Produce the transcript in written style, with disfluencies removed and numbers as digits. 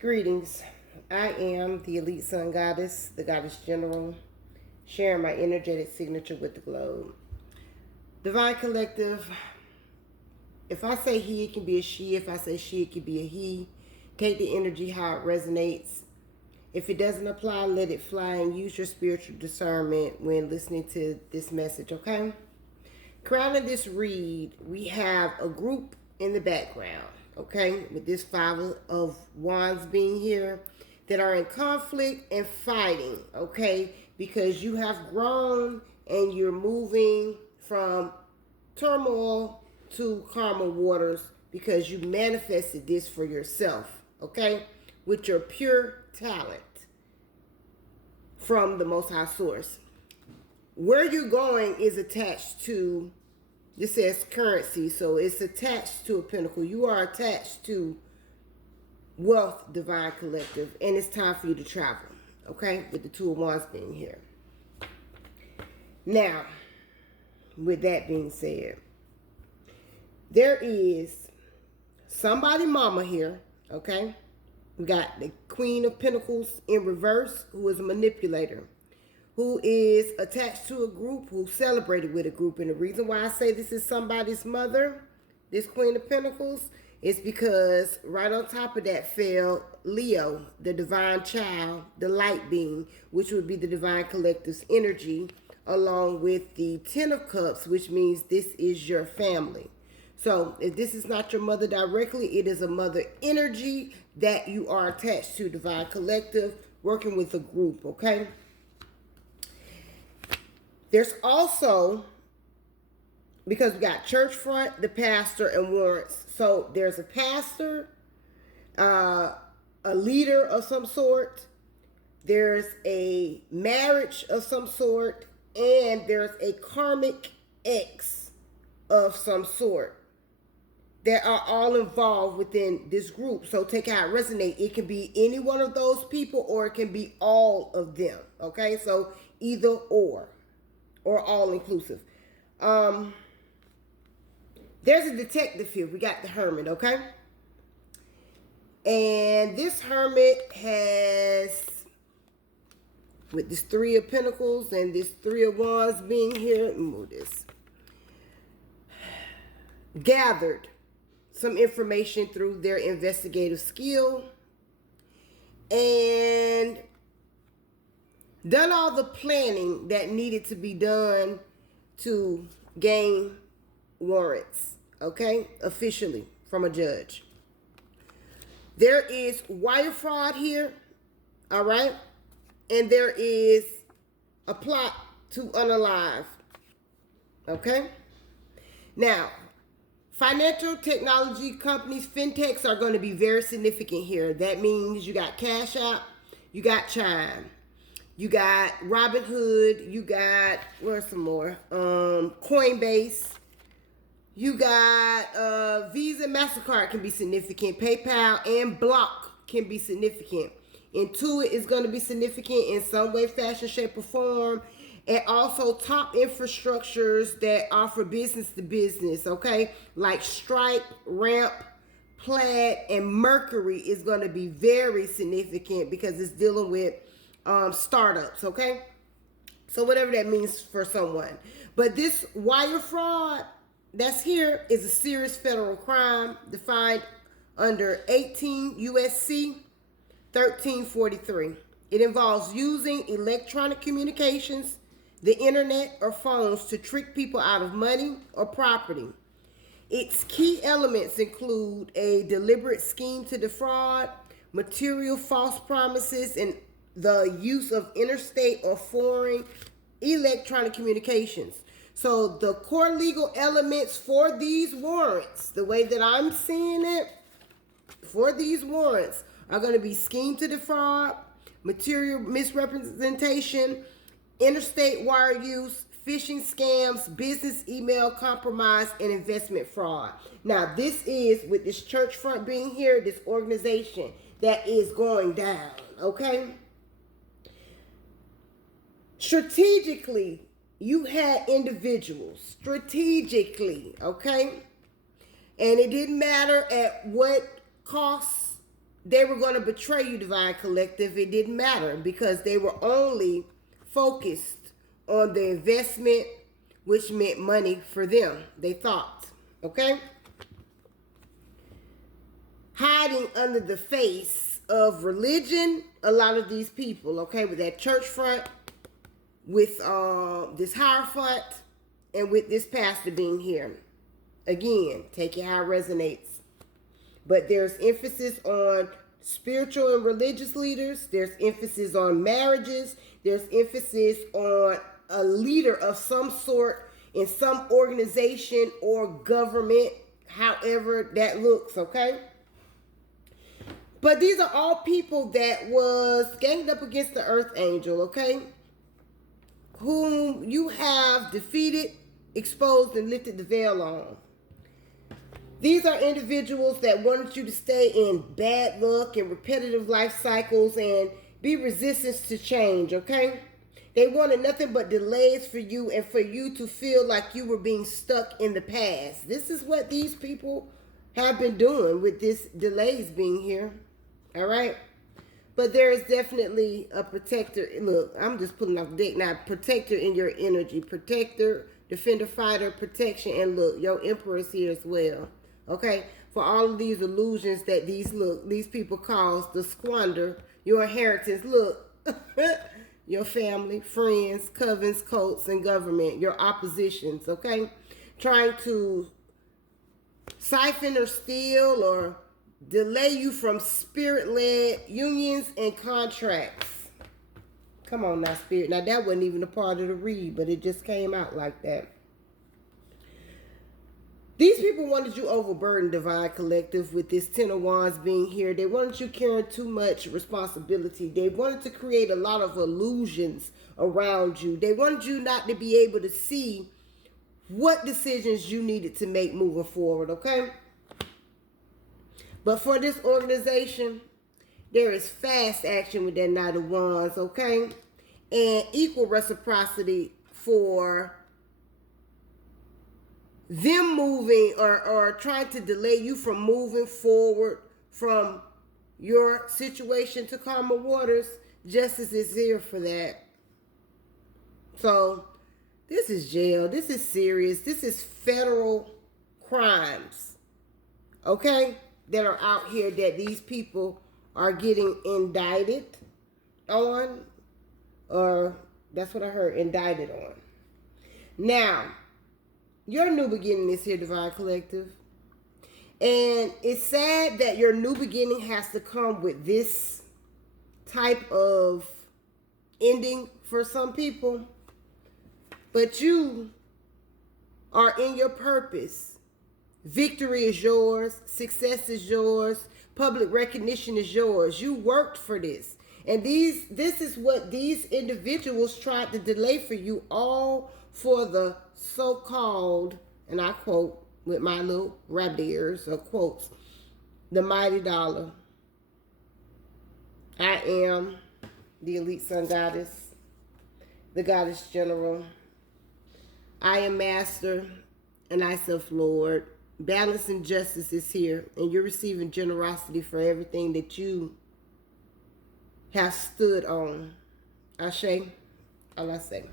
Greetings. I am the Elite Sun Goddess, the Goddess General, sharing my energetic signature with the globe. Divine Collective, if I say he, it can be a she. If I say she, it can be a he. Take the energy how it resonates. If it doesn't apply, let it fly and use your spiritual discernment when listening to this message, okay? Crowning this read, we have a group in the background, okay, with this Five of Wands being here, that are in conflict and fighting, okay, because you have grown and you're moving from turmoil to calmer waters because you manifested this for yourself, okay, with your pure talent from the Most High Source. Where you're going is attached to, this says currency, so it's attached to a pinnacle. You are attached to wealth, Divine Collective, and it's time for you to travel, okay, with the Two of Wands being here. Now, with that being said, there is somebody mama here, okay? We got the Queen of Pentacles in reverse, who is a manipulator, who is attached to a group, who celebrated with a group. And the reason why I say this is somebody's mother, this Queen of Pentacles, is because right on top of that fell Leo, the divine child, the light being, which would be the Divine Collective's energy, along with the Ten of Cups, which means this is your family. So if this is not your mother directly, it is a mother energy that you are attached to, Divine Collective, working with a group, okay? There's also, because we got church front, the pastor, and warrants. So there's a pastor, a leader of some sort, there's a marriage of some sort, and there's a karmic ex of some sort that are all involved within this group. So take how it resonates. It can be any one of those people, or it can be all of them, okay? So either or all inclusive. There's a detective here. We got the Hermit, okay? And this Hermit has, with this Three of Pentacles and this Three of Wands being here, let me move this, gathered some information through their investigative skill and done all the planning that needed to be done to gain warrants, okay, officially from a judge. There is wire fraud here, all right, and there is a plot to unalive, okay? Now, financial technology companies, fintechs, are going to be very significant here. That means you got Cash App, you got Chime, you got Robinhood, you got, where's some more? Coinbase, you got Visa, MasterCard can be significant, PayPal, and Block can be significant. Intuit is going to be significant in some way, fashion, shape, or form. And also top infrastructures that offer business to business, okay? Like Stripe, Ramp, Plaid, and Mercury is going to be very significant because it's dealing with startups, okay? So whatever that means for someone. But this wire fraud that's here is a serious federal crime defined under 18 USC 1343. It involves using electronic communications, the internet, or phones to trick people out of money or property. Its key elements include a deliberate scheme to defraud, material false promises, and the use of interstate or foreign electronic communications. So the core legal elements for these warrants, the way that I'm seeing it, for these warrants are going to be scheme to defraud, material misrepresentation, interstate wire use, phishing scams, business email compromise, and investment fraud. Now, this is, with this church front being here, this organization that is going down, okay? Strategically, you had individuals, strategically, okay? And it didn't matter at what cost they were going to betray you, Divine Collective. It didn't matter because they were only focused on the investment, which meant money for them, they thought. Okay? Hiding under the face of religion, a lot of these people, okay, with that church front, with this Hierophant, and with this pastor being here. Again, take it how it resonates. But there's emphasis on spiritual and religious leaders. There's emphasis on marriages. There's emphasis on a leader of some sort in some organization or government, however that looks, okay? But these are all people that was ganged up against the earth angel, okay? Whom you have defeated, exposed, and lifted the veil on. These are individuals that wanted you to stay in bad luck and repetitive life cycles and be resistant to change, okay? They wanted nothing but delays for you and for you to feel like you were being stuck in the past. This is what these people have been doing with this delays being here, all right? But there is definitely a protector. Look, I'm just pulling off the deck now. Protector in your energy. Protector, defender, fighter, protection, and look, your emperor is here as well. Okay, for all of these illusions that these people cause to squander your inheritance. Look, your family, friends, covens, cults, and government, your oppositions, okay? Trying to siphon or steal or delay you from spirit-led unions and contracts. Come on now, Spirit. Now, that wasn't even a part of the read, but it just came out like that. These people wanted you overburdened, Divine Collective, with this Ten of Wands being here. They wanted you carrying too much responsibility. They wanted to create a lot of illusions around you. They wanted you not to be able to see what decisions you needed to make moving forward, okay? But for this organization, there is fast action with that Knight of Wands, okay? And equal reciprocity for them moving or trying to delay you from moving forward from your situation to calmer waters. Justice is here for that. So this is jail. This is serious. This is federal crimes, okay, that are out here that these people are getting indicted on, or that's what I heard, indicted on. Now, your new beginning is here, Divine Collective. And it's sad that your new beginning has to come with this type of ending for some people. But you are in your purpose. Victory is yours. Success is yours. Public recognition is yours. You worked for this. And this is what these individuals tried to delay for you, all for the so-called, and I quote with my little rabbit ears or quotes, the mighty dollar. I am the elite sun goddess, the goddess general. I am master and I self-lord. Balance and justice is here, and you're receiving generosity for everything that you have stood on. Ashe, Allah say.